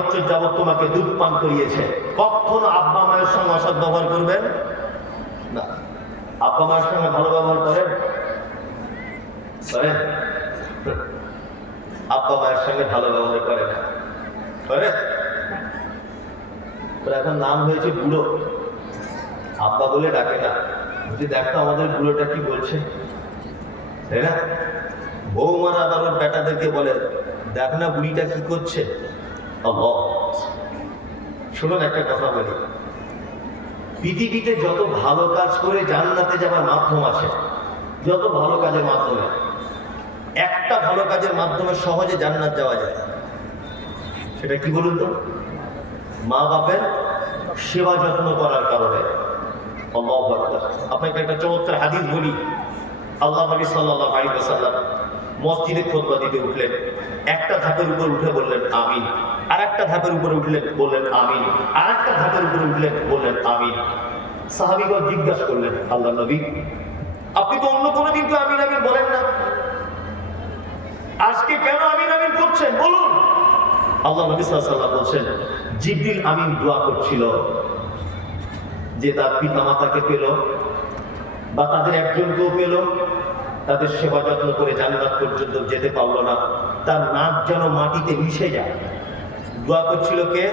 বছর যাবত তোমাকে দুধ পান করিয়েছে, কখনো আব্বা মায়ের সঙ্গে অসৎ ব্যবহার করবেন না। আব্বা মায়ের সঙ্গে ভালো ব্যবহার করেন? আব্বা মায়ের সঙ্গে ভালো ব্যবহার করে না, করে? এখন নাম হয়েছে বুড়ো, আব্বা বলে ডাকে না। যদি দেখতো আমাদের বুড়োটা কি বলছে, তাই না? বৌমারা আবার ওর বেটাদেরকে বলে, দেখ না বুড়িটা কি করছে। শুনুন, একটা কথা বলি, পৃথিবীতে যত ভালো কাজ করে জান্নাতে যাবার মাধ্যম আছে, যত ভালো কাজের মাধ্যমে, একটা ভালো কাজের মাধ্যমে সহজে জান্নাত যাওয়া যায়। সেটা কি বলুন তো? মা বাপের সেবা যত্ন করার কারণে। আপনাকে একটা চমৎকার হাদিস বলি। আল্লাহ নবী সাল্লাল্লাহু আলাইহি ওয়াসাল্লাম মসজিদে খুতবা দিতে উঠলেন, একটা ধাপের উপর উঠে বললেন আমিন, আর একটা ধাপের উপরে উঠলেন বললেন আমিন, আর একটা ধাপের উপরে উঠলেন বললেন আমিন। সাহাবীগণ জিজ্ঞাসা করলেন, আল্লাহ নবী, আপনি তো অন্য কোনো দিন তো আমিন আমিন বলেন না, আজকে কেন আমিন আমিন করছেন বলুন? আল্লাহ নবী সাল্লাল্লাহু আলাইহি ওয়াসাল্লাম বলছেন, জিবরিল আমিন দোয়া করছিল যে তার পিতা মাতাকে পেল বা তাদের একজনকেও পেল, তাদের সেবা যত্ন করে জান্নাত পর্যন্ত যেতে পারলো না, তার নাক যেন মাটিতে মিশে যায়। দোয়া করছিল কে?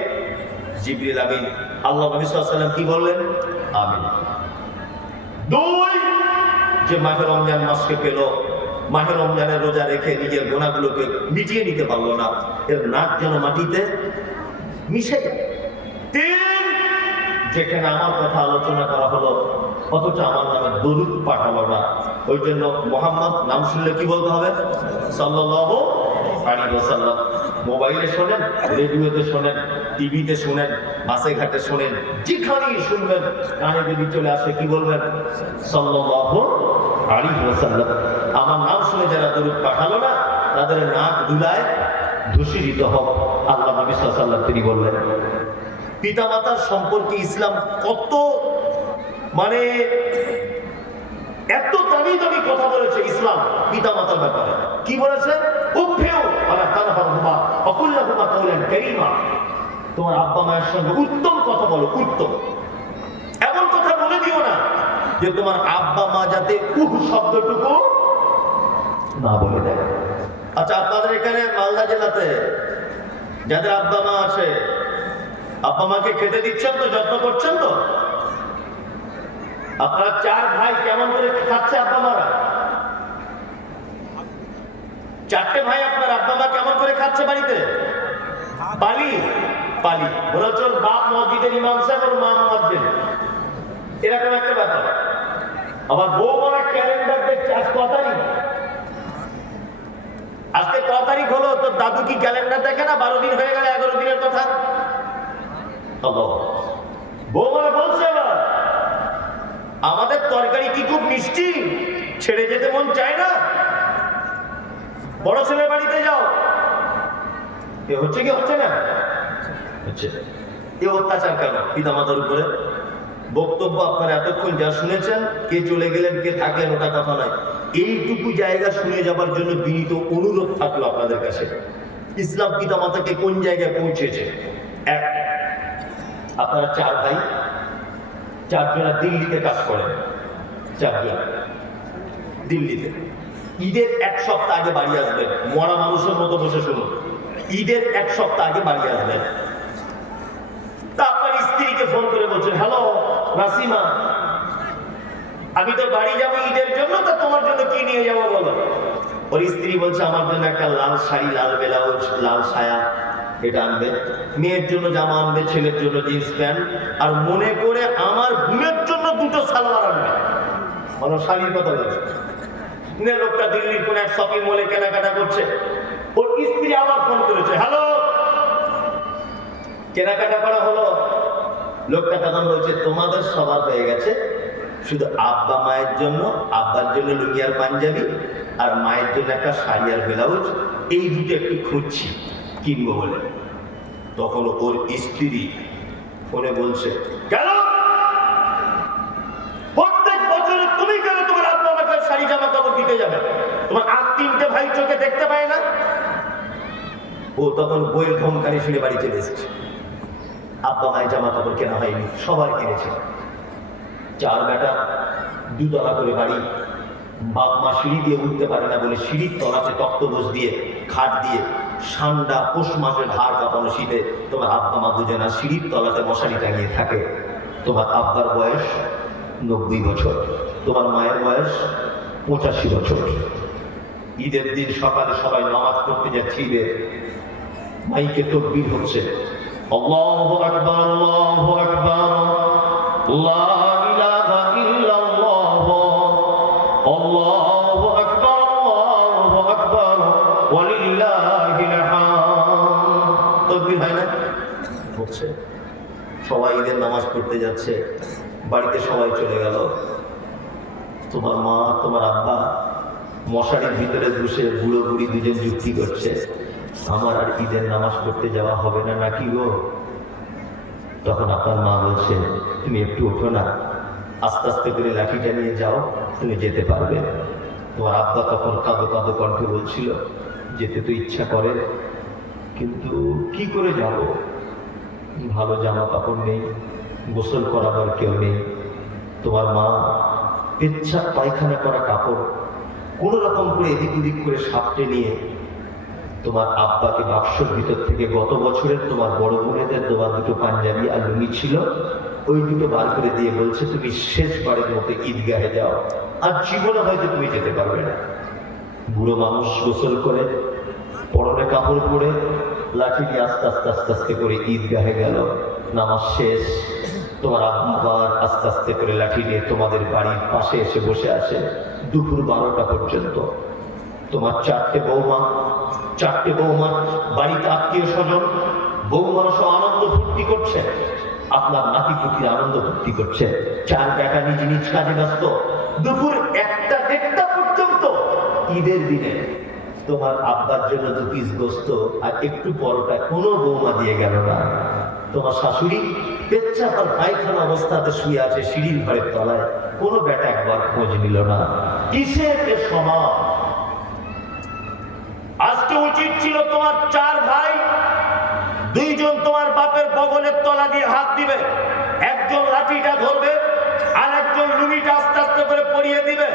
জিবরিল আমিন। আল্লাহ নবী সাল্লাল্লাহু আলাইহি ওয়াসাল্লাম কি বললেন? আমিন। দুই, যে মাহে রমজান মাসকে পেল, মাহে রমজানের রোজা রেখে নিজের গুনাহগুলোকে মিটিয়ে নিতে পারলো না, এর নাক যেন মাটিতে মিশে যায়। তিন, যেখানে আমার কথা আলোচনা করা হলো অথচ আমার নামে দরুদ পাঠালো না, ওই জন্য মুহাম্মদ নাম শুনলে কি বলতে হবে? সাল্লাল্লাহু আলাইহি ওয়াসাল্লাম। মোবাইলে শোনেন, রেডিওতে শোনেন, টিভিতে শোনেন, বাসে ঘাটে শোনেন, যেখানেই শুনবেন, কানে যদি চলে আসে কি বলবেন? সাল্লাল্লাহু আলাইহি ওয়াসাল্লাম। আমার নাম শুনে যারা দরুদ পাঠালো না, তাদের নাক ধুলায় ধূসরিত হোক। আল্লাহ নবী সাল্লাল্লাহু আলাইহি ওয়াসাল্লাম তিনি বললেন। পিতামাতার সম্পর্কে ইসলাম কত মানে এত দামি দামি কথা বলেছে ইসলাম পিতামাতার ব্যাপারে। কি বলেছে? তোমার আব্বা মায়ের সঙ্গে উত্তম কথা বলো, উত্তম। এমন কথা বলে দিও না যে তোমার আব্বা মা যাতে শব্দটুকু না বলে দেয়। আচ্ছা, আপনাদের এখানে মালদা জেলাতে যাদের আব্বা মা আছে, আব্বা মাকে খেতে দিচ্ছেন তো, যত্ন করছেন তো? আপনারা চার ভাই কেমন করে খাচ্ছে আব্বা মারা? চারটে ভাই আপনার আব্বা মা কেমন করে খাচ্ছে বাড়িতে? পালি পালি বলেছ, বাপ মসজিদের ইমাম সাহেব আর মা মুয়াজ্জিন, এরকম একটা ব্যাপার। আবার বউ বলা ক্যালেন্ডার দেখছে, আজ ক তারিখ, আজকে ক তারিখ হলো, তো দাদু কি ক্যালেন্ডার দেখে না? 12 দিন হয়ে গেল, 11 দিনের কথা। বউ বলা বলছে, আমাদের তরকারি কি খুব মিষ্টি, ছেড়ে যেতে মন চায় না, বড় ছেলের বাড়িতে যাও। এ হচ্ছে কি হচ্ছে না? হচ্ছে। এ অত্যাচার কেন পিতামাতার উপরে? বক্তব্য আপনারা এতক্ষণ যা শুনেছেন, কে চলে গেলেন কে থাকলেন ওটা কথা নয়, এইটুকু জায়গা শুনে যাবার জন্য বিনীত অনুরোধ থাকলো আপনাদের কাছে। ইসলাম পিতামাতাকে কোন জায়গায় পৌঁছেছে? এক, আপনারা চার ভাই, চারজনা দিল্লিতে কাজ করেন, চারজন দিল্লিতে। ঈদের এক সপ্তাহ আগে বাড়ি আসবেন, মরা মানুষের মতো বসে শুনুন, ঈদের এক সপ্তাহ আগে বাড়ি আসবেন। তা আপনার স্ত্রীকে ফোন করে বলছেন, হ্যালো নাসিমা, আমি তো বাড়ি যাবো ঈদের জন্য, তা তোমার জন্য কি নিয়ে যাবো বলো? ওর স্ত্রী বলছে, আমার জন্য একটা লাল শাড়ি, লাল ব্লাউজ, লাল সায়া, এটা আনবে। মেয়ের জন্য জামা আনবে, ছেলের জন্য জিন্স প্যান্ট, আর মনে করে আমার বোনের জন্য দুটো সালোয়ার আনবে। মানে শাড়ির কথা বলছে। লোকটা দিল্লির কোন এক শপিং মলে কেনাকাটা করছে, ওর স্ত্রী আবার ফোন করেছে, হ্যালো, কেনাকাটা করা হলো। লোকটা তখন বলছে, তোমাদের সবার হয়ে গেছে, শুধু আব্বা মায়ের জন্য, আব্বার জন্য লুঙ্গি আর পাঞ্জাবি, আর মায়ের জন্য একটা শাড়ি আর ব্লাউজ, এই দুটো একটু খুঁজছি কিনবো বলে। তখন ওর স্ত্রী ফোনে বলছে, কেন প্রত্যেক বছরে তুমি কেন তোমার আব্বা আমাকে শাড়ি জামা কাপড় দিতে যাবে? তোমার আর তিনটে ভাই চোখে দেখতে পায় না? ও তখন বইয়ের ধমকানি শুনে বাড়ি চলে এসেছে। আব্বা মায়ের জামা কাপড় কেনা হয়নি, সবার কিনেছে। 4 বেটা, 2 তলা করে বাড়ি। বাপ মা সিঁড়ি দিয়ে উঠতে পারে না বলে সিঁড়ির তলাতে তক্তপোষ দিয়ে, খাট দিয়ে, ঠান্ডা পৌষ মাসের হাড় কাঁপানো শীতে তোমার আব্বা মা দুজনা সিঁড়ির তলাতে মশারি টাঙিয়ে থাকে। তোমার আব্বার বয়স 90 বছর, তোমার মায়ের বয়স 85 বছর। ঈদের দিন সকালে সবাই নামাজ পড়তে যাচ্ছে, ঈদের মাইকে তাকবীর হচ্ছে, আল্লাহু আকবার, আল্লাহু আকবার, লা ইলাহা ইল্লাল্লাহ, আল্লাহু আকবার, আল্লাহু আকবার, ওয়ালিল্লাহিল হামদ। তাকবীর হয় না? হচ্ছে। সবাই ঈদের নামাজ পড়তে যাচ্ছে, বাড়িতে সবাই চলে গেল। তোমার মা, তোমার আব্বা মশারির ভিতরে বসে বুড়ো বুড়ি দুজন যুক্তি করছে, আমার আর ঈদের নামাজ পড়তে যাওয়া হবে না নাকি গো? তখন আপনার মা বলছে, তুমি একটু ওঠো না, আস্তে আস্তে করে লাঠিটা নিয়ে যাও, তুমি যেতে পারবে। তোমার আব্বা তখন কাঁদো কাঁদো কণ্ঠে বলছিল, যেতে তো ইচ্ছা করে, কিন্তু কি করে যাব? ভালো জামা কাপড় নেই, গোসল করাবার কেউ নেই। তোমার মা পেচ্ছাপ পায়খানা করা কাপড় কোন রকম করে এদিক ওদিক করে সাপটে নিয়ে তোমার আব্বাকে বাক্সর ভিতর থেকে গত বছরের তোমার বড় বোনেদের দেওয়া 2 পাঞ্জাবি আর লুঙ্গি ছিল, ওই 2 বার করে দিয়ে বলছে, তুমি শেষবারের মতো ঈদগাহে যাও, আর জীবনে হয়তো তুমি যেতে পারবে না। বুড়ো মানুষ গোসল করে পরনে কাপড় পরে লাঠি নিয়ে আস্তে আস্তে আস্তে আস্তে করে ঈদগাহে গেল। নামাজ শেষ, তোমার আব্বা আবার আস্তে আস্তে করে লাঠি নিয়ে তোমাদের বাড়ির পাশে এসে বসে আছে দুপুর 12টা পর্যন্ত। তোমার 4টে বৌমা বাড়িতে, আত্মীয় স্বজন, বৌমার সহ আনন্দ ফুর্তি করছে, আপনার নাতি পুতির আনন্দ ফুর্তি করছে। 4 বেটা নিজ নিজ কাজে ব্যস্ত। দুপুর 1টা-1:30টা পর্যন্ত ঈদের দিনে তোমার আব্বার জন্য 2 পিস গোস্ত আর একটু পরোটা কোনো বৌমা দিয়ে গেল না। তোমার শাশুড়ি পেচ্ছাপ আর পায়খানা অবস্থাতে শুয়ে আছে সিঁড়ির ঘরের তলায়, কোনো বেটা একবার খোঁজ নিল না। কিসের এ সমাজ? আজকে উচিত ছিল তোমার 4 ভাই, 2 জন তোমার বাপের বগলের তলা দিয়ে হাত দিবে, একজন লাঠিটা ধরবে আর একজন লুঙ্গিটা আস্তে আস্তে করে পরিয়ে দিবে।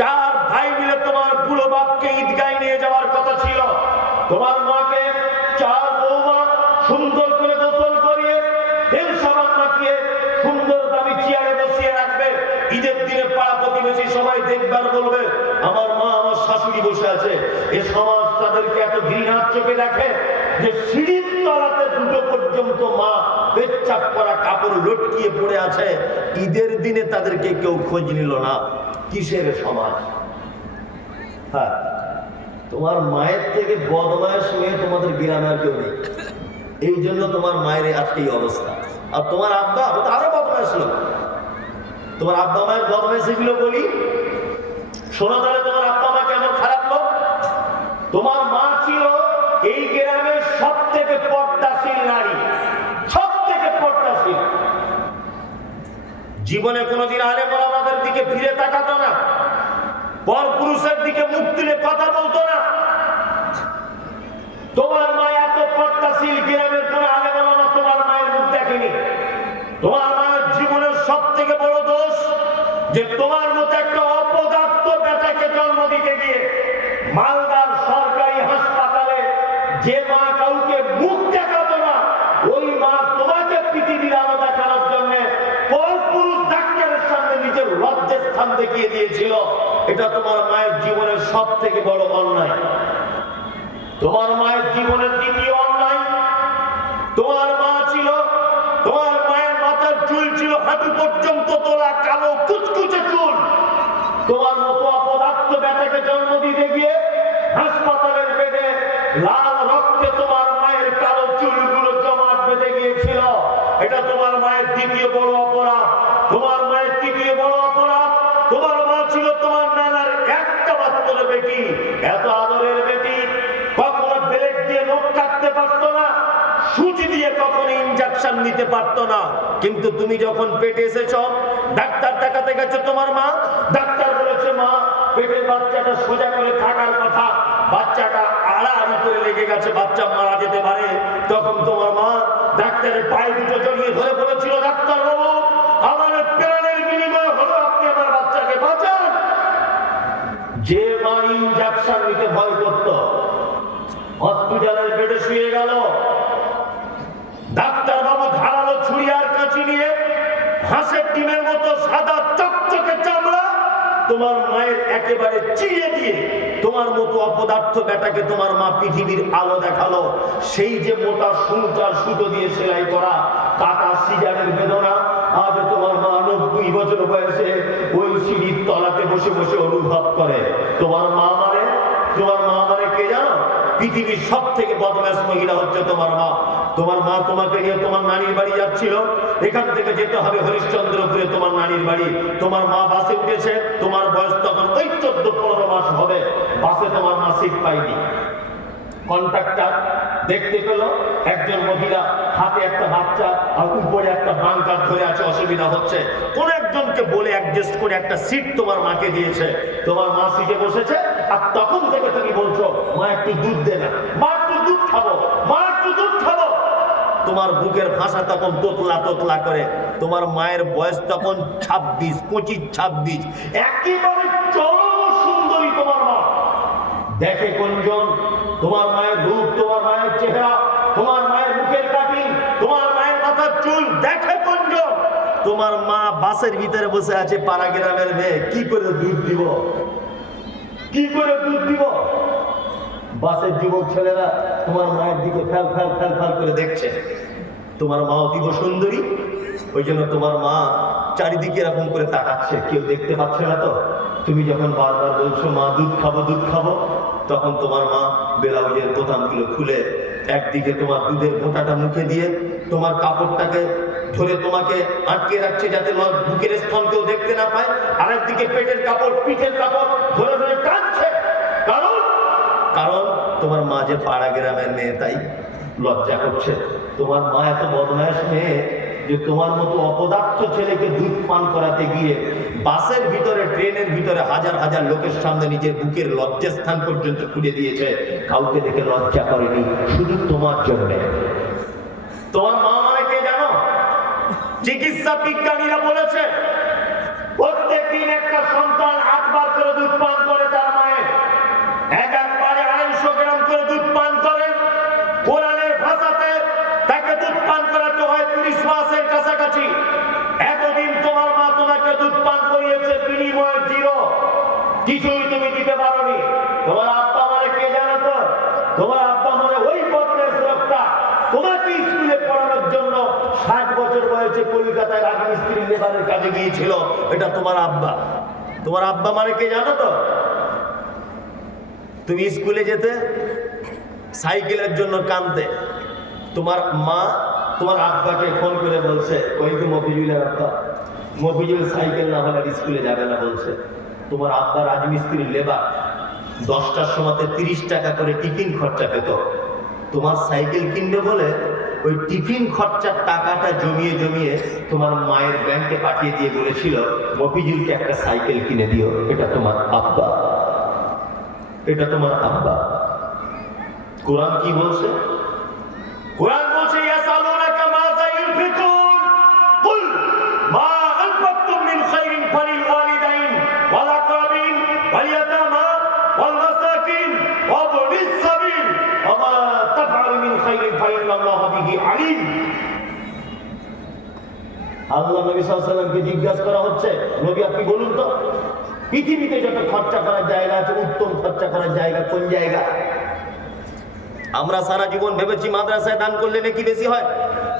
4 ভাই মিলে তোমার বুড়ো বাপকে ঈদগাহে নিয়ে যাওয়ার কথা ছিল। তোমার মাকে 4 বৌমা সুন্দর করে গোসল করিয়ে তেল সাবান মাখিয়ে সুন্দর দামি চেয়ারে বসিয়ে রাখবে। ঈদের দিনে পাড়া প্রতিবেশী সবাই দেখবার বলবে, আমার মা, আমার শাশুড়ি বসে আছে। এ সমাজ তাদেরকে এত ঘৃণার চোখে দেখে যে সিঁড়ির তলাতে 2টো পর্যন্ত মা পেচ্ছাপ করা কাপড় লটকিয়ে পড়ে আছে। ঈদের দিনে তাদেরকে কেউ খোঁজ নিল না। কিসের সমাজ? হ্যাঁ, তোমার মায়ের থেকে বদমায়েশ মেয়ে তোমাদের গ্রামে আর কেউ নেই, এই জন্য তোমার মায়ের আজকে এই অবস্থা। আর তোমার আব্বা আরো বদমায়েশ লোক। তোমার আব্বা মায়ের বদমায়েশ এগুলো বলি শোনো, তাহলে তোমার আব্বা মা কেমন খারাপ লোক। তোমার মা ছিল এই গ্রামের সবথেকে পর্দাশীল নারী, সবথেকে পর্দাশীল। জীবনে কোনোদিন আলেম ওলামাদের দিকে ফিরে তাকাতো না, পরপুরুষের দিকে মুখ তুলে কথা বলতো না। তোমার মা এত পর্দাশীল, গ্রামের কোন আলেম ওলামা তোমার মায়ের মুখ দেখেনি। তোমার মায়ের জীবনের সবথেকে বড় দোষ যে তোমার মতো একটা অপদার্থ বেটাকে জন্ম দিতে গিয়ে মালদার সরকারি হাসপাতালে যে মা কাউকে মুখ দেখাতো না, ওই মা তোমাকে পৃথিবীর আলো দেখানোর জন্য পরপুরুষ ডাক্তারের সামনে নিজের লজ্জার স্থান দেখিয়ে দিয়েছিল। এটা তোমার মায়ের জীবনের সবথেকে বড় অন্যায়। তোমার মায়ের জীবনের দ্বিতীয় অন্যায়, তোমার মা ছিল, তোমার মায়ের মাথার চুল ছিল হাঁটু পর্যন্ত তোলা, কালো কুচকুচে চুল। তোমার মতো অপদার্থ বেটাকে জন্ম দিতে গিয়ে হাসপাতালের বেডে লাল রক্তে তোমার মায়ের কালো চুলগুলো জমাট বেঁধে গিয়েছিল। এটা তোমার মায়ের দ্বিতীয় বড় অপরাধ। তোমার মায়ের তৃতীয় বড় অপরাধ, তোমার মা ছিল তোমার নানার একটা মাত্র বেটি, এত আদরের বেটি, কখনো ব্লেড দিয়ে নখ কাটতে পারতো না, সুচি দিয়ে কখনো ইনজেকশন নিতে পারতো না। কিন্তু তুমি যখন পেটে এসেছ, ডাক্তার দেখাতে গেছে তোমার মা, ডাক্তার বলেছে মা পেটের বাচ্চাটা সোজা করে থাকার কথা, বাচ্চাটা আড়াআড়ি করে লেগে গেছে, বাচ্চা মারা যেতে পারে, তখন তোমার মা ডাক্তারের পায়ে দুটো জড়িয়ে ধরে বলেছিল, ডাক্তার বাবু, আমার প্রাণের বিনিময় হলো আপনি আমার বাচ্চাকে বাঁচান। যে মা ইনজেকশন নিতে ভয় করত, হসপিটালের বেডে শুয়ে গেল, ডাক্তার বাবু ধারালো ছুরি আর কাঁচি নিয়ে হাঁসের ডিমের মতো সাদা চকচকে চামড়া তোমার মায়ের একেবারে চিড়ে দিয়ে তোমার মতো অপদার্থ বেটাকে তোমার মা পৃথিবীর আলো দেখালো। সেই যে মোটা সুতার সুতো দিয়ে সেলাই করা কাটা সিজারের বেদনা আজ তোমার মা 90 বছর বয়সে ওই সিঁড়ির তলাতে বসে বসে অনুভব করে। তোমার মা মানে কে জানো? পৃথিবীর সব থেকে বদমাশ মহিলা হচ্ছে তোমার মা। তোমার মা তোমাকে নিয়ে তোমার নানির বাড়ি যাচ্ছিল, এখান থেকে যেতে হবে হরিশ্চন্দ্রপুরে তোমার নানির বাড়ি। তোমার মা বাসে উঠেছে, তোমার বয়স তখন ওই 14-15 মাস হবে। বাসে তোমার মা সিট পাইনি। কন্ট্রাক্টর দেখতে পেল একজন মহিলা হাতে একটা বাচ্চা আর উপরে একটা বাঙ্কার ধরে আছে, অসুবিধা হচ্ছে, কোন একজনকে বলে অ্যাডজাস্ট করে একটা সিট তোমার মাকে দিয়েছে। তোমার মা সিটে বসেছে, আর তখন থেকে তুমি বলছো, মা একটু দুধ দে না, মা একটু দুধ খাবো, মা একটু দুধ খাবো। তোমার বুকের ভাষা তখন তোতলা তোতলা করে। তোমার মায়ের বয়স তখন 25-26, একেবারে চরম সুন্দরী তোমার মা। দেখে কোনজন? তোমার মায়ের রূপ, তোমার মায়ের চেহারা, তোমার মায়ের মুখের কাটিং, তোমার মায়ের মাথার চুল দেখে কোনজন? তোমার মা বাসের ভিতরে বসে আছে, পাড়া গ্রামের মেয়ে, কি করে দুধ দিব, কি করে দুধ দিব? বাসের যুবক ছেলেরা তোমার মায়ের দিকে ফ্যাল ফ্যাল ফ্যাল ফ্যাল করে দেখছে। তোমার মা অতীব সুন্দরী, ওই জন্য তোমার মা চারিদিকে এরকম করে তাকাচ্ছে, কেউ দেখতে পাচ্ছে না তো। তুমি যখন বারবার বলছো মা দুধ খাবো দুধ খাবো, তখন তোমার মা ব্লাউজের বোতামগুলো খুলে একদিকে তোমার দুধের ফোঁটাটা মুখে দিয়ে তোমার কাপড়টাকে ধরে তোমাকে আটকে রাখছে, যাতে বুকের স্তন কেউ দেখতে না পায়। আরেকদিকে পেটের কাপড়, পিঠের কাপড় ধরে ধরে টানছে। কারণ তোমার মা যে পাড়া গ্রামের মেয়ে, তাই লজ্জা করছে। তোমার মা এত বদমাশ মেয়ে যে তোমার মতো অপদার্থ ছেলেকে দুধ পান করাতে গিয়ে বাসের ভিতরে, ট্রেনের ভিতরে হাজার হাজার লোকের সামনে নিজের বুকের লজ্জাস্থান পর্যন্ত খুলে দিয়েছে। কাউকে দেখে লজ্জা করেনি, শুধু তোমার জন্য। তোমার মা মানে কে জানো? চিকিৎসা বিজ্ঞানীরা বলেছে প্রত্যেকদিন একটা সন্তান 8 বার করে দুধ পান করে তার মায়ের, একবারে 250 গ্রাম করে দুধ পান করে। কোরআনের ভাষাতে তাকে দুধ পান করাতে হয় 30 মাসের কাছাকাছি। এতদিন তোমার মা তোমাকে দুধ পান করিয়েছে, বিনিময়ে 0, কিছুই তুমি দিতে পারোনি। তোমার আব্বা মানে কে জানো তো? তোমার আব্বা মানে ওই বদমাশ লোকটা তোমাকে স্কুলে পড়ানোর জন্য 60 বছর বয়সে কলকাতায় রাজমিস্ত্রি লেবারের কাজে গিয়েছিল। এটা তোমার আব্বা। তোমার আব্বা মানে কে জানো তো? তুমি স্কুলে যেতে, সাইকেলের জন্য কাঁদতে, তোমার মা তোমার আব্বাকে ফোন করে বলছে, ওই তো মফিজুলের আব্বা, মফিজুল সাইকেল না হলে স্কুলে যাবে না বলছে। তোমার আব্বা রাজমিস্ত্রির লেবার, 10টার সময়তে 30 টাকা করে টিফিন খরচা পেত। তোমার সাইকেল কিনবে বলে ওই টিফিন খরচার টাকাটা জমিয়ে জমিয়ে তোমার মায়ের ব্যাংকে পাঠিয়ে দিয়ে বলেছিল, মফিজুলকে একটা সাইকেল কিনে দিও। এটা তোমার আব্বা, এটা তোমার আব্বা। কোরআন কি বলছে? কোরআন বলছে, ইয়াসালুনাকা মাযা ইউনফিকুন কুল মা আনফাকতুম মিন খাইরিন ফালিল ওয়ালিদাইন ওয়াল আকরাবিন ওয়াল ইয়াতামা ওয়াল মাসাকিন ওয়া ইবনিস সাবিল ওয়া মা তাফআলু মিন খাইরিন ফাইন্নাল্লাহা বিহি আলিম। আল্লাহ নবী সাল্লাল্লাহু আলাইহি ওয়াসাল্লামকে জিজ্ঞাসা করা হচ্ছে, নবী আপনি বলুন তো, পৃথিবীতে যত খরচা করার জায়গা আছে, উত্তম খরচা করার জায়গা কোন জায়গা? আমরা সারা জীবন ভেবেছি মাদ্রাসায় দান করলে নাকি বেশি হয়,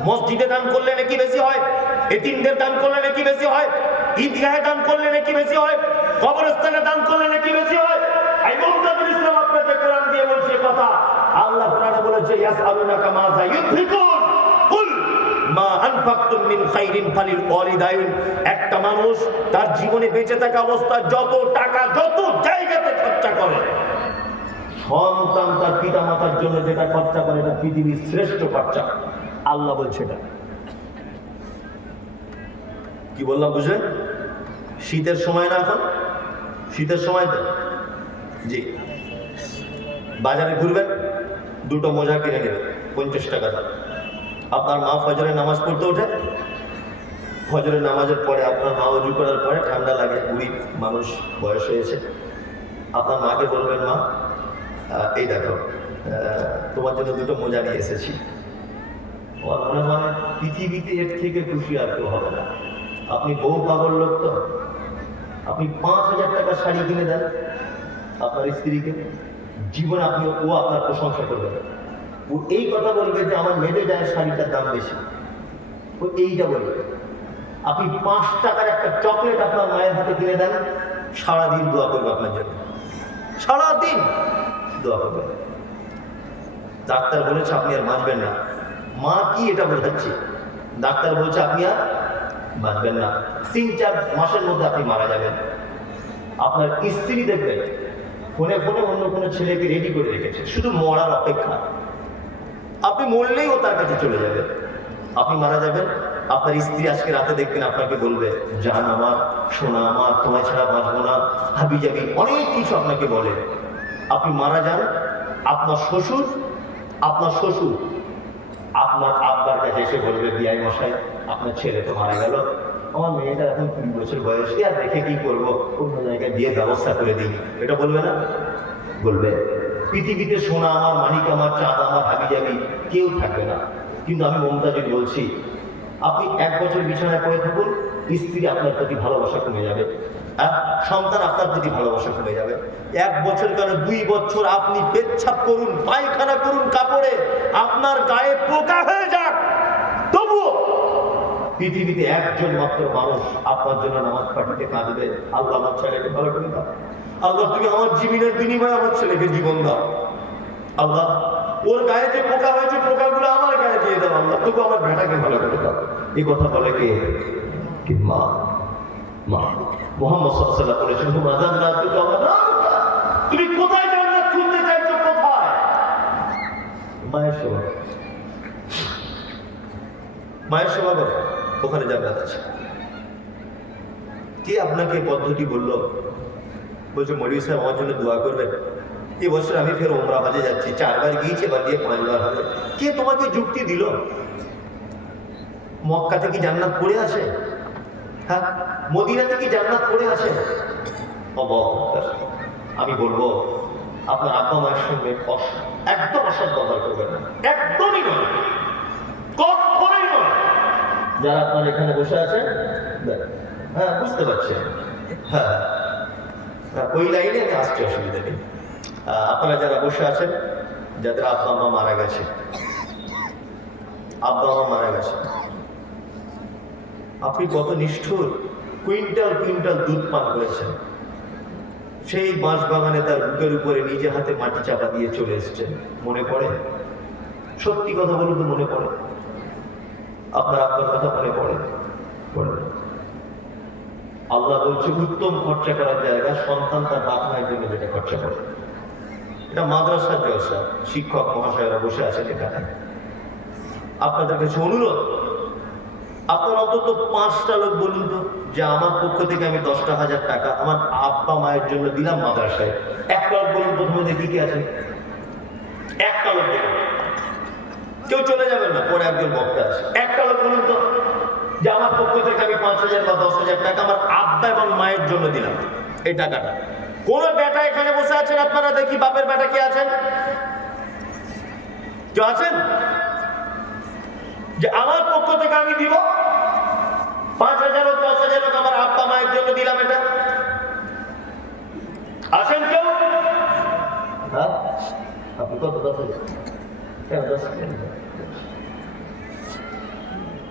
মসজিদে দান করলে নাকি বেশি হয়, এতিমদের দান করলে নাকি বেশি হয়, ঈদগাহে দান করলে নাকি বেশি হয়, কবরস্থানে দান করলে নাকি বেশি হয়। এই মুহাম্মদ ইসলাম আপনাদের কোরআন দিয়ে বলছে কথা। আল্লাহ কোরআনে বলেছে, ইয়াসআলুনাকা মাযা ইউনফিকুন কুল মা আনফাকতুম মিন খাইরিন ফালিল ওয়ালিদাইন। একটা মানুষ তার জীবনে বেঁচে থাকা অবস্থায় যত টাকা, যত জায়গাতে খরচা করে, সন্তান তার পিতা মাতার জন্য যেটা খরচা করে, এটা পৃথিবীর শ্রেষ্ঠ খরচা। আল্লাহ বলছে এটা। কি বললাম বুঝলেন? শীতের সময় না, এখন শীতের সময় তো, জি বাজারে ঘুরবেন, দুটো মোজা কিনে নেবেন 50 টাকা দাম। আপনার মা ফজরের নামাজ পড়তে ওঠে, ফজরের নামাজের পরে আপনার মা উজু করার পরে ঠান্ডা লাগে, বুড়ি মানুষ, বয়স হয়েছে, আপনার মাকে বলবেন, মা এই দেখো তোমার জন্য দুটো মোজা নিয়ে এসেছি। আমার মনে হয় পৃথিবীতে এর থেকে খুশি আর কেউ হবে না। আপনি বউ পাগল লোক তো, আপনি 5,000 টাকা শাড়ি কিনে দেন আপনার স্ত্রীকে, জীবনে ও আপনার প্রশংসা করবে। ও এই কথা বলবে যে আমার মেয়েদের গায়ে শাড়িটার দাম বেশি, ও এইটা বলবে। আপনি 5 টাকার একটা চকলেট আপনার মায়ের হাতে কিনে দেন, সারাদিন দোয়া করবে আপনার জন্য, সারাদিন দোয়া করবে। ডাক্তার বলেছে আপনি আর বাঁচবেন না। মা কি এটা বোঝাচ্ছে? ডাক্তার বলছে আপনি আর বাঁচবেন না, 3-4 মাসের মধ্যে আপনি মারা যাবেন। আপনার স্ত্রী দেখবেন ফোনে ফোনে অন্য কোনো ছেলেকে রেডি করে রেখেছে, শুধু মরার অপেক্ষা। আপনি মরলেই ও তার কাছে চলে যাবে। আপনি মারা যাবেন, আপনার স্ত্রী আজকে রাতে দেখবেন আপনাকে বলবে, জান আমার, সোনা আমার, তোমায় ছাড়া বাঁচবো না, হাবি যাবি, অনেক কিছু আপনাকে বলে। আপনি মারা যান, আপনার শ্বশুর আপনার আব্বার কাছে এসে বলবে, বিআই মশাই আপনার ছেলে তো মারা গেল, আমার মেয়েটা এখন 3 বছর বয়স, আর দেখে কি করবো, অন্য জায়গায় বিয়ের ব্যবস্থা করে দিই। এটা বলবে না? বলবে। পৃথিবীতে সোনা আমার, মানিক আমার, চাঁদ আমার, হাবি যাবি কেউ থাকবে না। কিন্তু আমি মমতাজুল বলছি, আপনি 1 বছর বিছানায় পড়ে থাকুন, স্ত্রী আপনার প্রতি ভালোবাসা কমে যাবে, সন্তান আপনার প্রতি ভালোবাসা কমে যাবে। 1 বছর কেন 2 বছর আপনি পেচ্ছাপ করুন, পায়খানা করুন কাপড়ে, আপনার গায়ে পোকা হয়ে যাক, তবুও পৃথিবীতে একজন মাত্র মানুষ আপনার জন্য নামাজ পাঠিয়ে কাঁদবে, আল্লাহ আমার ছেলেকে ভালো করে দাও, আল্লাহ তুমি আমার জীবনের বিনিময়ে আমার ছেলেকে জীবন দাও, আল্লাহ ওর গায়ে যে পোকা হয়েছে পোকাগুলো আমার গায়ে দিয়ে দাও, আল্লাহ তবু আমার বেটাকে ভালো করে দাও। এই কথা বলে কে? মা। মুহাম্মদ সাল্লাল্লাহু আলাইহি ওয়াসাল্লাম বলেছেন, তোমরা জান্নাত পেতে হবে না, তুমি কোথায় জান্নাত খুঁজতে চাইছো? কোথায়? মায়ের সেবা করো, ওখানে জান্নাত আছে। কে আপনাকে পদ্ধতি বললো? বলছে মৌলভী সাহেব আমার জন্য দোয়া করবেন, এবছর আমি ফের ওমরা হজে যাচ্ছি, 4 বার গিয়েছি, এবার দিয়ে 5 বার হবে। কে তোমাকে যুক্তি দিল? মক্কাতে কি জান্নাত পড়ে আছে? হ্যাঁ, মদিনাতে কি জান্নাত পড়ে আছে? আমি বলবো আপনার আব্বা মায়ের সঙ্গে একদম অসৎ ব্যবহার করবেন না, একদমই নয়, কখনোই নয়। যারা আপনার এখানে বসে আছেন, হ্যাঁ বুঝতে পারছেন, হ্যাঁ ওই লাইনে আমি আসছি, অসুবিধা নেই। আপনারা যারা বসে আছেন, যাদের আব্বা মা মারা গেছে, আপনি কত নিষ্ঠুর, কুইন্টাল দুধ পান করেছেন, সেই বাঁশ বাগানে তার বুকের উপরে নিজে হাতে মাটি চাপা দিয়ে চলে এসেছেন। মনে পড়ে? সত্যি কথা বলুন তো, মনে পড়ে? আপনার কথা মনে পড়ে? আল্লাহ বলছে উত্তম খরচা করার জায়গা সন্তান তার বাপ মায়ের জন্য যেটা খরচা করে। এটা মাদ্রাসার জলসা, শিক্ষক মহাশয়রা বসে আছেন এখানে, আপনাদের কাছে অনুরোধ, আপনার অন্তত 5টা লোক বলুন তো যে আমার পক্ষ থেকে আমি 10,000 টাকা আমার আব্বা মায়ের জন্য দিলাম মাদ্রাসায়। 1 লোক বলুন প্রথমে, দেখি কি আছে? 1টা লোক দেখুন, কেউ চলে যাবেন না, পরে একজন বক্তা আছে। 1টা লোক বলুন তো যে আমার পক্ষ থেকে আমি 5,000 বা 10,000 টাকা আমার আব্বা এবং মায়ের জন্য দিলাম। এই টাকাটা কোন বেটা এখানে বসে আছেন? আপনারা দেখি, বাপের বেটা কে আছেন? কেউ আছেন যে আমার পক্ষ থেকে আমি দিব 5,000 হোক 10,000 হোক আমার আব্বা মায়ের জন্য দিলাম? এটা আছেন কেউ? হ্যাঁ, আপনি কত? 10,000?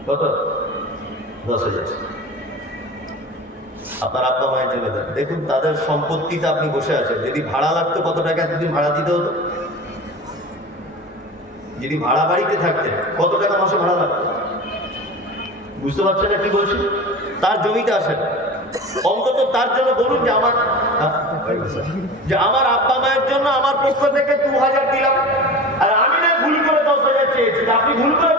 কত? 10,000 আপনার আব্বা মায়ের জন্য দেন। দেখুন তাদের সম্পত্তিতে আপনি বসে আছেন, যদি ভাড়া লাগতো কত টাকা এতদিন ভাড়া দিতে হতো? যদি ভাড়া বাড়িতে থাকতেন কত টাকা মাসে ভাড়া লাগতো? বুঝতে পারছেন না কি বলছি? তার জমিতে আসেন, অন্তত তার জন্য বলুন যে আমার আব্বা মায়ের জন্য আমার পক্ষ থেকে 2,000 দিলাম, আর আমি না ভুল করে 10,000 চেয়েছি, আপনি ভুল করে